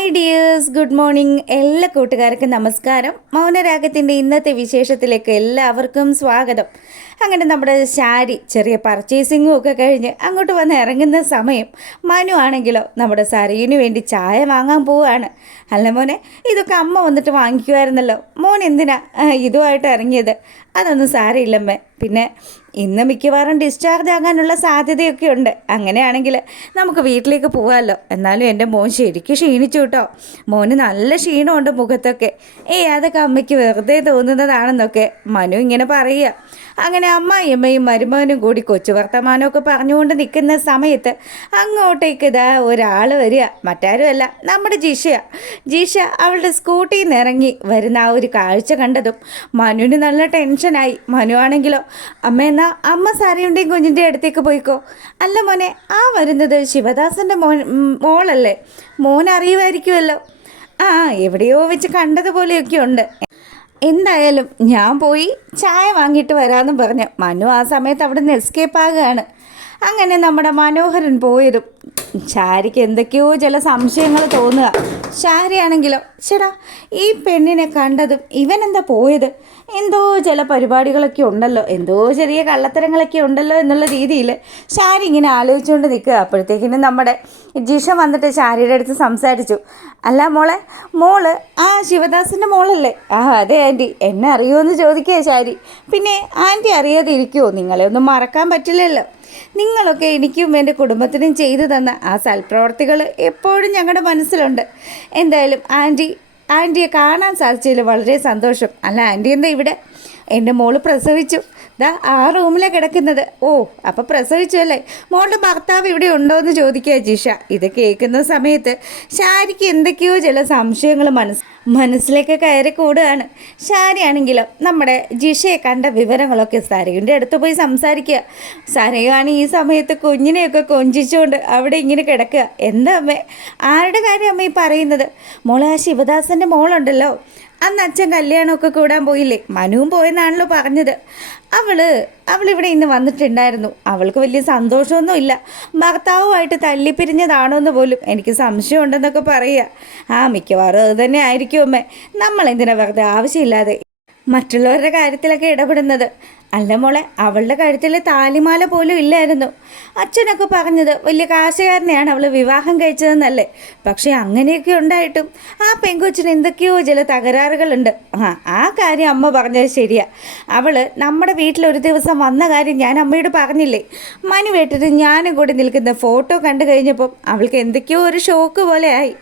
Hi dears, good morning. എല്ലാ കൂട്ടുകാർക്കും നമസ്കാരം. മൗനരാഗത്തിൻ്റെ ഇന്നത്തെ വിശേഷത്തിലേക്ക് എല്ലാവർക്കും സ്വാഗതം. അങ്ങനെ നമ്മുടെ ശാരി ചെറിയ പർച്ചേസിങ്ങും ഒക്കെ കഴിഞ്ഞ് അങ്ങോട്ട് വന്ന് ഇറങ്ങുന്ന സമയം മനു ആണെങ്കിലോ നമ്മുടെ സരയുവിന് വേണ്ടി ചായ വാങ്ങാൻ പോവുകയാണ്. അല്ല മോനെ, ഇതൊക്കെ അമ്മ വന്നിട്ട് വാങ്ങിക്കുമായിരുന്നല്ലോ, മോൻ എന്തിനാ ഇതുമായിട്ട് ഇറങ്ങിയത്? അതൊന്നും സാരമില്ലമ്മേ. പിന്നെ ഇന്ന് മിക്കവാറും ഡിസ്ചാർജ് ആകാനുള്ള സാധ്യതയൊക്കെ ഉണ്ട്. അങ്ങനെയാണെങ്കിൽ നമുക്ക് വീട്ടിലേക്ക് പോകാമല്ലോ. എന്നാലും എൻ്റെ മോൻ ശരിക്കും ക്ഷീണിച്ചു കേട്ടോ. മോന് നല്ല ക്ഷീണമുണ്ട് മുഖത്തൊക്കെ. അതൊക്കെ അമ്മയ്ക്ക് വെറുതെ തോന്നുന്നതാണെന്നൊക്കെ മനു ഇങ്ങനെ പറയുക. അങ്ങനെ അമ്മായിയമ്മയും മരുമകനും കൂടി കൊച്ചു വർത്തമാനമൊക്കെ പറഞ്ഞുകൊണ്ട് നിൽക്കുന്ന സമയത്ത് അങ്ങോട്ടേക്ക് ഇതാ ഒരാൾ വരിക. മറ്റാരുമല്ല, നമ്മുടെ ജിഷ അവളുടെ സ്കൂട്ടിയിൽ നിന്ന് ഇറങ്ങി വരുന്ന ആ ഒരു കാഴ്ച കണ്ടതും മനുവിന് നല്ല ടെൻഷനായി. മനു ആണെങ്കിലോ, എന്നാ അമ്മ സാരയുടെയും കുഞ്ഞിൻ്റെ അടുത്തേക്ക് പോയിക്കോ. അല്ല മോനെ, ആ വരുന്നത് ശിവദാസൻ്റെ മോളല്ലേ? മോൻ അറിയുമായിരിക്കുമല്ലോ. എവിടെയോ വെച്ച് കണ്ടതുപോലെയൊക്കെ ഉണ്ട്. എന്തായാലും ഞാൻ പോയി ചായ വാങ്ങിയിട്ട് വരാമെന്നും പറഞ്ഞ് മനു ആ സമയത്ത് അവിടെ നിന്ന് എസ്കേപ്പ് ആകുകയാണ്. അങ്ങനെ നമ്മുടെ മനോഹരൻ പോയതും ശാരിക്ക് എന്തൊക്കെയോ ചില സംശയങ്ങൾ തോന്നുക. ശാരിയാണെങ്കിലോ, ചേടാ ഈ പെണ്ണിനെ കണ്ടതും ഇവനെന്താ പോയത്? എന്തോ ചില പരിപാടികളൊക്കെ ഉണ്ടല്ലോ, എന്തോ ചെറിയ കള്ളത്തരങ്ങളൊക്കെ ഉണ്ടല്ലോ എന്നുള്ള രീതിയിൽ ശാരി ഇങ്ങനെ ആലോചിച്ചുകൊണ്ട് നിൽക്കുക. അപ്പോഴത്തേക്കിനും നമ്മുടെ ജിഷ വന്നിട്ട് ശാരിയുടെ അടുത്ത് സംസാരിച്ചു. അല്ല മോള് ആ ശിവദാസിൻ്റെ മോളല്ലേ? അതെ ആൻറ്റി. എന്നെ അറിയുമോ ചോദിക്കുക ശാരി. പിന്നെ ആൻറ്റി അറിയാതെ ഇരിക്കുമോ? നിങ്ങളെ ഒന്നും മറക്കാൻ പറ്റില്ലല്ലോ. നിങ്ങളൊക്കെ എനിക്കും എൻ്റെ കുടുംബത്തിനും ചെയ്തു തന്ന ആ സൽപ്രവർത്തികൾ എപ്പോഴും ഞങ്ങളുടെ മനസ്സിലുണ്ട്. എന്തായാലും ആൻറ്റിയെ കാണാൻ സാധിച്ചതിൽ വളരെ സന്തോഷം. അല്ല ആൻറ്റി എന്താ ഇവിടെ? എൻ്റെ മോള് പ്രസവിച്ചു. ആ റൂമിലാണ് കിടക്കുന്നത്. അപ്പോൾ പ്രസവിച്ചു അല്ലേ? മോളുടെ ഭർത്താവ് ഇവിടെ ഉണ്ടോ എന്ന് ചോദിക്കുക ജിഷ. ഇത് കേൾക്കുന്ന സമയത്ത് ശാരിക്ക് എന്തൊക്കെയോ ചില സംശയങ്ങൾ മനസ്സിലേക്ക് കയറി കൂടുകയാണ്. ശാരിയാണെങ്കിലും നമ്മുടെ ജിഷയെ കണ്ട വിവരങ്ങളൊക്കെ സരയുടെ അടുത്ത് പോയി സംസാരിക്കുക. സരയാണ് ഈ സമയത്ത് കുഞ്ഞിനെയൊക്കെ കൊഞ്ചിച്ചുകൊണ്ട് അവിടെ ഇങ്ങനെ കിടക്കുക. എന്താ അമ്മേ, ആരുടെ കാര്യം അമ്മ ഈ പറയുന്നത്? മോളെ, ആ ശിവദാസൻ്റെ മോളുണ്ടല്ലോ, അന്ന് അച്ഛൻ കല്യാണമൊക്കെ കൂടാൻ പോയില്ലേ? മനുവും പോയെന്നാണല്ലോ പറഞ്ഞത്. അവളിവിടെ ഇന്ന് വന്നിട്ടുണ്ടായിരുന്നു. അവൾക്ക് വലിയ സന്തോഷമൊന്നുമില്ല. ഭർത്താവുമായിട്ട് തല്ലിപ്പിരിഞ്ഞതാണോ എന്ന് പോലും എനിക്ക് സംശയമുണ്ടെന്നൊക്കെ പറയുക. മിക്കവാറും അത് തന്നെ ആയിരിക്കും അമ്മേ. നമ്മളെന്തിനാ വെറുതെ ആവശ്യമില്ലാതെ മറ്റുള്ളവരുടെ കാര്യത്തിലൊക്കെ ഇടപെടുന്നത്? അല്ല മോളെ, അവളുടെ കഴുത്തിൽ താലിമാല പോലും ഇല്ലായിരുന്നു. അച്ഛനൊക്കെ പറഞ്ഞത് വലിയ കാശുകാരനെയാണ് അവൾ വിവാഹം കഴിച്ചതെന്നല്ലേ. പക്ഷേ അങ്ങനെയൊക്കെ ഉണ്ടായിട്ടും ആ പെൺകൊച്ചിന് എന്തൊക്കെയോ ചില തകരാറുകളുണ്ട്. ആ കാര്യം അമ്മ പറഞ്ഞത് ശരിയാ. അവൾ നമ്മുടെ വീട്ടിലൊരു ദിവസം വന്ന കാര്യം ഞാൻ അമ്മയോട് പറഞ്ഞില്ലേ? മനു കേട്ടിട്ട് ഞാനും കൂടി നിൽക്കുന്ന ഫോട്ടോ കണ്ടു കഴിഞ്ഞപ്പം അവൾക്ക് എന്തൊക്കെയോ ഒരു ഷോക്ക് പോലെ ആയി.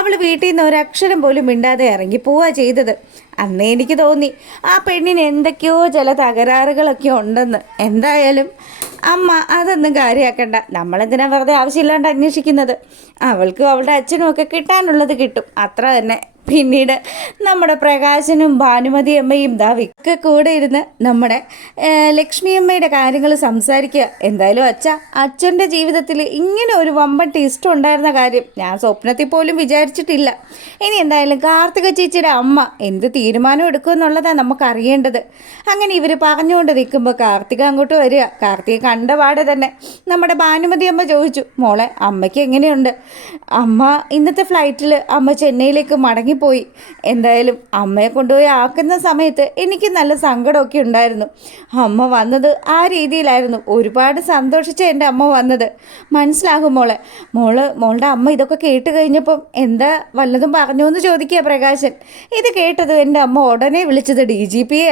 അവൾ വീട്ടിൽ നിന്ന് ഒരക്ഷരം പോലും മിണ്ടാതെ ഇറങ്ങിപ്പോവുക ചെയ്തത്. അന്നേ എനിക്ക് തോന്നി ആ പെണ്ണിന് എന്തൊക്കെയോ ചില തകരാറുകളൊക്കെ ഉണ്ടെന്ന്. എന്തായാലും അമ്മ അതൊന്നും കാര്യമാക്കണ്ട. നമ്മളെന്തിനാ വെറുതെ ആവശ്യമില്ലാണ്ട് അന്വേഷിക്കുന്നത്? അവൾക്കും അവളുടെ അച്ഛനും ഒക്കെ കിട്ടാനുള്ളത് കിട്ടും, അത്ര തന്നെ. പിന്നീട് നമ്മുടെ പ്രകാശനും ഭാനുമതി അമ്മയും ദാവിക്ക് കൂടെ ഇരുന്ന് നമ്മുടെ ലക്ഷ്മി അമ്മയുടെ കാര്യങ്ങൾ സംസാരിക്കുക. എന്തായാലും അച്ഛൻ്റെ ജീവിതത്തിൽ ഇങ്ങനെ ഒരു വമ്പൻ ടേസ്റ്റ് ഉണ്ടായിരുന്ന കാര്യം ഞാൻ സ്വപ്നത്തിൽ പോലും വിചാരിച്ചിട്ടില്ല. ഇനി എന്തായാലും കാർത്തിക ചേച്ചിയുടെ അമ്മ എന്ത് തീരുമാനം എടുക്കുമെന്നുള്ളതാണ് നമുക്കറിയേണ്ടത്. അങ്ങനെ ഇവർ പറഞ്ഞുകൊണ്ട് നിൽക്കുമ്പോൾ കാർത്തിക അങ്ങോട്ട് വരിക. കാർത്തിക കണ്ടപാടെ തന്നെ നമ്മുടെ ഭാനുമതി അമ്മ ചോദിച്ചു, മോളെ അമ്മയ്ക്ക് എങ്ങനെയുണ്ട്? അമ്മ ഇന്നത്തെ ഫ്ലൈറ്റിൽ അമ്മ ചെന്നൈയിലേക്ക് പോയി. എന്തായാലും അമ്മയെ കൊണ്ടുപോയി ആക്കുന്ന സമയത്ത് എനിക്ക് നല്ല സങ്കടമൊക്കെ ഉണ്ടായിരുന്നു. അമ്മ വന്നത് ആ രീതിയിലായിരുന്നു. ഒരുപാട് സന്തോഷിച്ച എൻ്റെ അമ്മ വന്നത്. മനസ്സിലാകും മോളുടെ അമ്മ ഇതൊക്കെ കേട്ട് കഴിഞ്ഞപ്പം എന്താ വല്ലതും പറഞ്ഞോ എന്ന് ചോദിക്കുക പ്രകാശൻ. ഇത് കേട്ടത് എൻ്റെ അമ്മ ഉടനെ വിളിച്ചത് DGPയെ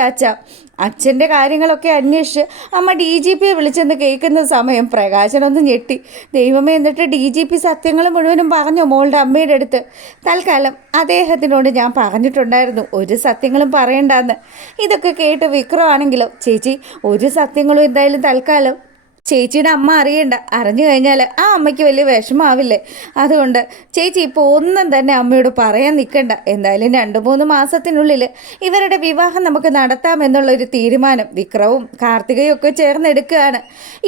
അച്ഛൻ്റെ കാര്യങ്ങളൊക്കെ അന്വേഷിച്ച് അമ്മ DGPയെ വിളിച്ചെന്ന് കേൾക്കുന്ന സമയം പ്രകാശനൊന്ന് ഞെട്ടി. ദൈവമേ, എന്നിട്ട് DGP സത്യങ്ങൾ മുഴുവനും പറഞ്ഞോ മോളുടെ അമ്മയുടെ അടുത്ത്? തൽക്കാലം അദ്ദേഹത്തിനോട് ഞാൻ പറഞ്ഞിട്ടുണ്ടായിരുന്നു ഒരു സത്യങ്ങളും പറയണ്ടെന്ന്. ഇതൊക്കെ കേട്ട് വിക്രമാണെങ്കിലോ, ചേച്ചി ഒരു സത്യങ്ങളും എന്തായാലും തൽക്കാലം ചേച്ചിയുടെ അമ്മ അറിയണ്ട. അറിഞ്ഞു കഴിഞ്ഞാൽ ആ അമ്മയ്ക്ക് വലിയ വിഷമാവില്ലേ? അതുകൊണ്ട് ചേച്ചി ഇപ്പോൾ ഒന്നും തന്നെ അമ്മയോട് പറയാൻ നിൽക്കണ്ട. എന്തായാലും 2-3 മാസത്തിനുള്ളിൽ ഇവരുടെ വിവാഹം നമുക്ക് നടത്താമെന്നുള്ളൊരു തീരുമാനം വിക്രവും കാർത്തികയും ഒക്കെ ചേർന്നെടുക്കുകയാണ്.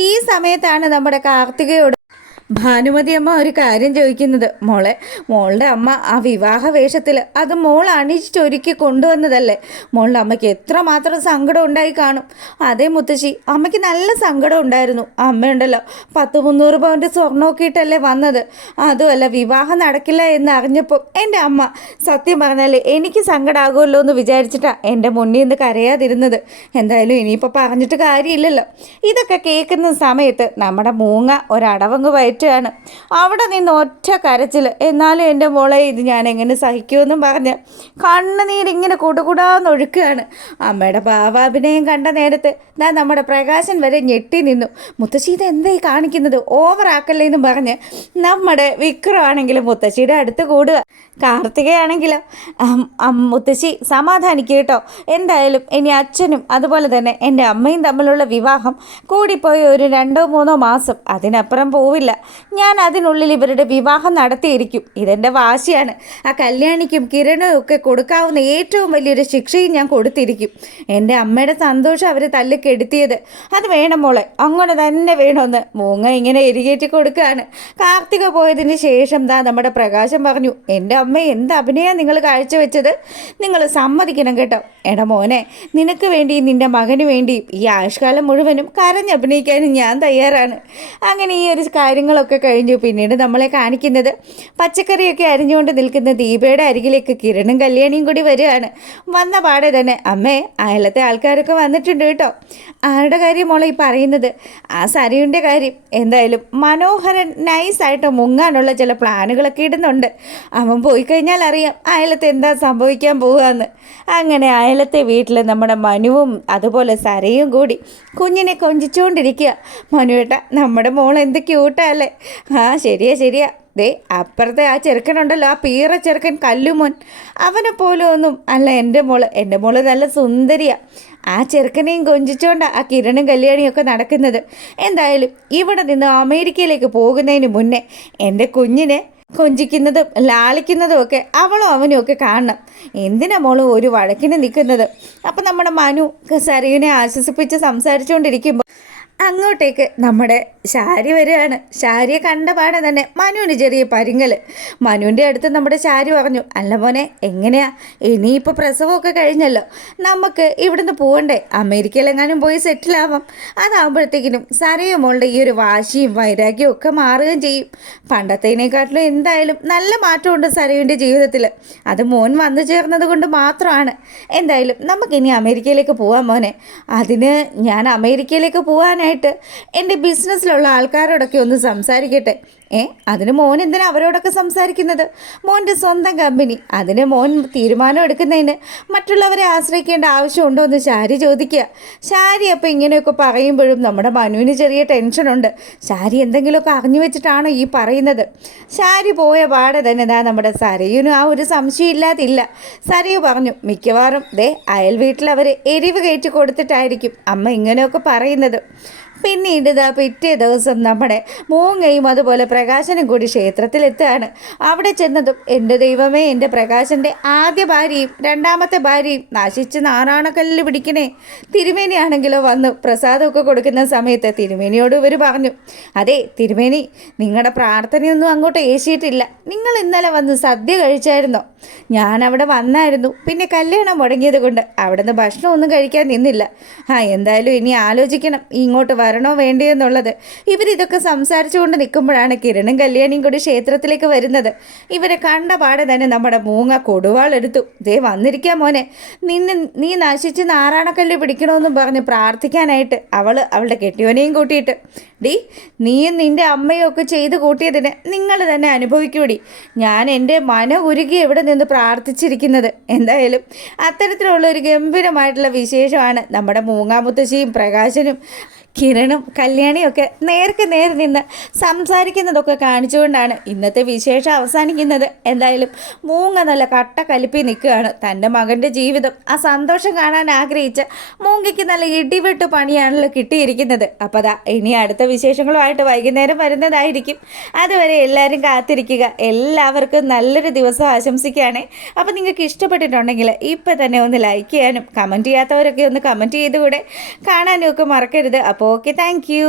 ഈ സമയത്താണ് നമ്മുടെ കാർത്തികയോട് ഭാനുമതി അമ്മ ഒരു കാര്യം ചോദിക്കുന്നത്, മോളുടെ അമ്മ ആ വിവാഹ വേഷത്തിൽ അത് മോൾ അണിയിച്ചൊരുക്കി കൊണ്ടുവന്നതല്ലേ? മോളുടെ അമ്മയ്ക്ക് എത്രമാത്രം സങ്കടം ഉണ്ടായി കാണും. അതേ മുത്തശ്ശി, അമ്മയ്ക്ക് നല്ല സങ്കടം ഉണ്ടായിരുന്നു. അമ്മയുണ്ടല്ലോ 100-300 പവൻ്റെ സ്വർണ്ണമൊക്കെ ഇട്ടല്ലേ വന്നത്. അതുമല്ല, വിവാഹം നടക്കില്ല എന്ന് അറിഞ്ഞപ്പോൾ എൻ്റെ അമ്മ സത്യം പറഞ്ഞാൽ എനിക്ക് സങ്കടമാകുമല്ലോ എന്ന് വിചാരിച്ചിട്ടാണ് എൻ്റെ മുന്നിൽ നിന്ന് കരയാതിരുന്നത്. എന്തായാലും ഇനിയിപ്പോൾ പറഞ്ഞിട്ട് കാര്യമില്ലല്ലോ. ഇതൊക്കെ കേൾക്കുന്ന സമയത്ത് നമ്മുടെ മൂങ്ങ ഒരടവങ്ങ് വയറ്റുകയാണ്. അവിടെ നിന്ന് ഒറ്റ കരച്ചിൽ. എന്നാലും എൻ്റെ മോളെ ഇത് ഞാൻ എങ്ങനെ സഹിക്കുമെന്നും പറഞ്ഞ് കണ്ണുനീരിങ്ങനെ കുടുകുടാന്നൊഴുക്കുകയാണ്. അമ്മയുടെ ഭാവാഭിനയം കണ്ട നേരത്ത് നമ്മുടെ പ്രകാശൻ വരെ ഞെട്ടി നിന്നു. മുത്തശ്ശി ഇത് എന്തായി കാണിക്കുന്നത്, ഓവറാക്കല്ലേ എന്നും പറഞ്ഞ് നമ്മുടെ വിക്രമാണെങ്കിലും മുത്തശ്ശിയുടെ അടുത്ത് കൂടുക. കാർത്തികയാണെങ്കിലോ മുത്തശ്ശി സമാധാനിക്കുക കേട്ടോ, എന്തായാലും ഇനി അച്ഛനും അതുപോലെ തന്നെ എൻ്റെ അമ്മയും തമ്മിലുള്ള വിവാഹം കൂടിപ്പോയി ഒരു 2-3 മാസം, അതിനപ്പുറം പോവില്ല. ഞാൻ അതിനുള്ളിൽ ഇവരുടെ വിവാഹം നടത്തിയിരിക്കും. ഇതെൻ്റെ വാശിയാണ്. ആ കല്യാണിക്കും കിരണും ഒക്കെ കൊടുക്കാവുന്ന ഏറ്റവും വലിയൊരു ശിക്ഷയും ഞാൻ കൊടുത്തിരിക്കും. എൻ്റെ അമ്മയുടെ സന്തോഷം അവർ തല്ലിക്കെടുത്തിയത് അത് വേണം മോളെ, അങ്ങനെ തന്നെ വേണമെന്ന് മൂങ്ങ ഇങ്ങനെ എരികേറ്റി കൊടുക്കുകയാണ്. കാർത്തിക പോയതിന് ശേഷം നമ്മുടെ പ്രകാശം പറഞ്ഞു, എൻ്റെ അമ്മ എന്ത് അഭിനയം നിങ്ങൾ കാഴ്ചവെച്ചത്, നിങ്ങൾ സമ്മതിക്കണം കേട്ടോ. എടാ മോനെ, നിനക്ക് വേണ്ടി നിൻ്റെ മകന് വേണ്ടി ഈ ആയുഷ്കാലം മുഴുവനും കരഞ്ഞഭിനയിക്കാനും ഞാൻ തയ്യാറാണ്. അങ്ങനെ ഈ ഒരു കാര്യങ്ങളൊക്കെ കഴിഞ്ഞു. പിന്നീട് നമ്മളെ കാണിക്കുന്നത് പച്ചക്കറിയൊക്കെ അരിഞ്ഞുകൊണ്ട് നിൽക്കുന്ന ദീപയുടെ അരികിലേക്ക് കിരണും കല്യാണിയും കൂടി വരികയാണ്. വന്ന പാടെ തന്നെ, അമ്മേ അയലത്തെ ആൾക്കാരൊക്കെ വന്നിട്ടുണ്ട് കേട്ടോ. ആരുടെ കാര്യം മോളെ ഈ പറയുന്നത്? ആ സരിയുടെ കാര്യം. എന്തായാലും മനോഹരൻ നൈസായിട്ട് മുങ്ങാനുള്ള ചില പ്ലാനുകളൊക്കെ ഇടുന്നുണ്ട്. അവൻ പോയി കഴിഞ്ഞാൽ അറിയാം അയലത്ത് എന്താ സംഭവിക്കാൻ പോവുകയെന്ന്. അങ്ങനെ അയലത്തെ വീട്ടിൽ നമ്മുടെ മനുവും അതുപോലെ സരയും കൂടി കുഞ്ഞിനെ കൊഞ്ചിച്ചുകൊണ്ടിരിക്കുക. മനുവേട്ട, നമ്മുടെ മോൾ എന്ത് ക്യൂട്ടല്ലേ. ശരിയാ. ദേ അപ്പുറത്തെ ആ ചെറുക്കനുണ്ടല്ലോ, ആ പീറ ചെറുക്കൻ കല്ലുമോൻ, അവനെ പോലും ഒന്നും അല്ല എൻ്റെ മോള് നല്ല സുന്ദരിയാണ്. ആ ചെറുക്കനെയും കൊഞ്ചിച്ചുകൊണ്ടാണ് ആ കിരണും കല്യാണിയും ഒക്കെ നടക്കുന്നത്. എന്തായാലും ഇവിടെ നിന്ന് അമേരിക്കയിലേക്ക് പോകുന്നതിന് മുന്നേ എൻ്റെ കുഞ്ഞിനെ കൊഞ്ചിക്കുന്നതും ലാളിക്കുന്നതും ഒക്കെ അവളും അവനും ഒക്കെ കാണണം. എന്തിനാ മോളും ഒരു വഴക്കിന് നിൽക്കുന്നത്? അപ്പം നമ്മുടെ മനു സരയുനെ ആശ്വസിപ്പിച്ച് സംസാരിച്ചുകൊണ്ടിരിക്കുമ്പോൾ അങ്ങോട്ടേക്ക് നമ്മുടെ ശാരി വരികയാണ്. ശാരിയെ കണ്ട പാടെ തന്നെ മനുവിന് ചെറിയ പരിങ്ങൽ. മനുവിൻ്റെ അടുത്ത് നമ്മുടെ ശാരി പറഞ്ഞു, അല്ല മോനെ, എങ്ങനെയാ ഇനിയിപ്പോൾ പ്രസവമൊക്കെ കഴിഞ്ഞല്ലോ, നമുക്ക് ഇവിടുന്ന് പോകണ്ടേ? അമേരിക്കയിലെങ്ങാനും പോയി സെറ്റിലാവാം. അതാകുമ്പോഴത്തേക്കിനും സരയോ മോളുടെ ഈ ഒരു വാശിയും വൈരാഗ്യവും ഒക്കെ മാറുകയും ചെയ്യും. പണ്ടത്തേനേക്കാട്ടിലും എന്തായാലും നല്ല മാറ്റമുണ്ട് സരയുടെ ജീവിതത്തിൽ. അത് മോൻ വന്നു ചേർന്നത് കൊണ്ട് മാത്രമാണ്. എന്തായാലും നമുക്കിനി അമേരിക്കയിലേക്ക് പോകാം മോനെ. അതിന് ഞാൻ അമേരിക്കയിലേക്ക് പോകാനായിട്ട് എൻ്റെ ബിസിനസ്സിലുള്ള ആൾക്കാരോടൊക്കെ ഒന്ന് സംസാരിക്കട്ടെ. അതിന് മോൻ എന്തിനാ അവരോടൊക്കെ സംസാരിക്കുന്നത്? മോൻ്റെ സ്വന്തം കമ്പനി, അതിന് മോൻ തീരുമാനം എടുക്കുന്നതിന് മറ്റുള്ളവരെ ആശ്രയിക്കേണ്ട ആവശ്യമുണ്ടോ എന്ന് ശാരി ചോദിക്കുക. ശാരി അപ്പോൾ ഇങ്ങനെയൊക്കെ പറയുമ്പോഴും നമ്മുടെ മനുവിന് ചെറിയ ടെൻഷനുണ്ട്. ശാരി എന്തെങ്കിലുമൊക്കെ അറിഞ്ഞു വെച്ചിട്ടാണോ ഈ പറയുന്നത്? ശാരി പോയ പാടെ തന്നെ നമ്മുടെ സരയുനും ആ ഒരു സംശയം ഇല്ലാതില്ല. സരയു പറഞ്ഞു, മിക്കവാറും അയൽ വീട്ടിൽ അവർ എരിവ് കയറ്റി കൊടുത്തിട്ടായിരിക്കും അമ്മ ഇങ്ങനെയൊക്കെ പറയുന്നത്. പിന്നീട് പിറ്റേ ദിവസം നമ്മുടെ മൂങ്ങയും അതുപോലെ പ്രകാശനും കൂടി ക്ഷേത്രത്തിലെത്തുകയാണ്. അവിടെ ചെന്നതും എൻ്റെ ദൈവമേ, എൻ്റെ പ്രകാശൻ്റെ ആദ്യ ഭാര്യയും രണ്ടാമത്തെ ഭാര്യയും നശിച്ച് നാറാണക്കല്ലിൽ പിടിക്കണേ. തിരുമേനിയാണെങ്കിലോ വന്നു പ്രസാദമൊക്കെ കൊടുക്കുന്ന സമയത്ത് തിരുമേനിയോട് ഇവർ പറഞ്ഞു, അതെ തിരുമേനി, നിങ്ങളുടെ പ്രാർത്ഥനയൊന്നും അങ്ങോട്ട് ഏശിയിട്ടില്ല. നിങ്ങൾ ഇന്നലെ വന്ന് സദ്യ കഴിച്ചായിരുന്നോ? ഞാനവിടെ വന്നായിരുന്നു. പിന്നെ കല്യാണം മുടങ്ങിയത് കൊണ്ട് അവിടെ നിന്ന് ഭക്ഷണമൊന്നും കഴിക്കാൻ നിന്നില്ല. എന്തായാലും ഇനി ആലോചിക്കണം ഇങ്ങോട്ട് വരണോ വേണ്ടയോ എന്നുള്ളത്. ഇവരിതൊക്കെ സംസാരിച്ചുകൊണ്ട് നിൽക്കുമ്പോഴാണ് കിരണും കല്യാണിയും കൂടി ക്ഷേത്രത്തിലേക്ക് വരുന്നത്. ഇവരെ കണ്ട പാടെ തന്നെ നമ്മുടെ മൂങ്ങ കൊടുവാളെടുത്തു. വന്നിരിക്കാം മോനെ, നീ നശിച്ച് നാറാണക്കല്ല് പിടിക്കണമെന്നും പറഞ്ഞ് പ്രാർത്ഥിക്കാനായിട്ട് അവളുടെ കെട്ടിയോനെയും കൂട്ടിയിട്ട്. നീയും നിൻ്റെ അമ്മയും ഒക്കെ ചെയ്ത് കൂട്ടിയതിന് നിങ്ങൾ തന്നെ അനുഭവിക്കൂടി. ഞാൻ എൻ്റെ മന ഉരുകി എവിടെ നിന്ന് പ്രാർത്ഥിച്ചിരിക്കുന്നത്. എന്തായാലും അത്തരത്തിലുള്ള ഒരു ഗംഭീരമായിട്ടുള്ള വിശേഷമാണ് നമ്മുടെ മൂങ്ങാമുത്തശ്ശിയും പ്രകാശനും കിരണും കല്യാണിയൊക്കെ നേർക്ക് നേരെ നിന്ന് സംസാരിക്കുന്നതൊക്കെ കാണിച്ചുകൊണ്ടാണ് ഇന്നത്തെ വിശേഷം അവസാനിക്കുന്നത്. എന്തായാലും മൂങ്ങ നല്ല കട്ട കലിപ്പി നിൽക്കുകയാണ്. തൻ്റെ മകൻ്റെ ജീവിതം ആ സന്തോഷം കാണാൻ ആഗ്രഹിച്ച മൂങ്ങയ്ക്ക് നല്ല ഇടിവെട്ട് പണിയാണല്ലോ കിട്ടിയിരിക്കുന്നത്. അപ്പോൾ ഇനി അടുത്ത വിശേഷങ്ങളുമായിട്ട് വൈകുന്നേരം വരുന്നതായിരിക്കും. അതുവരെ എല്ലാവരും കാത്തിരിക്കുക. എല്ലാവർക്കും നല്ലൊരു ദിവസം ആശംസിക്കുകയാണ്. അപ്പോൾ നിങ്ങൾക്ക് ഇഷ്ടപ്പെട്ടിട്ടുണ്ടെങ്കിൽ ഇപ്പം തന്നെ ഒന്ന് ലൈക്ക് ചെയ്യാനും കമൻറ്റ് ചെയ്യാത്തവരൊക്കെ ഒന്ന് കമൻറ്റ് ചെയ്തുകൂടെ കാണാനും ഒക്കെ മറക്കരുത്. അപ്പോൾ ഓക്കെ, താങ്ക് യു.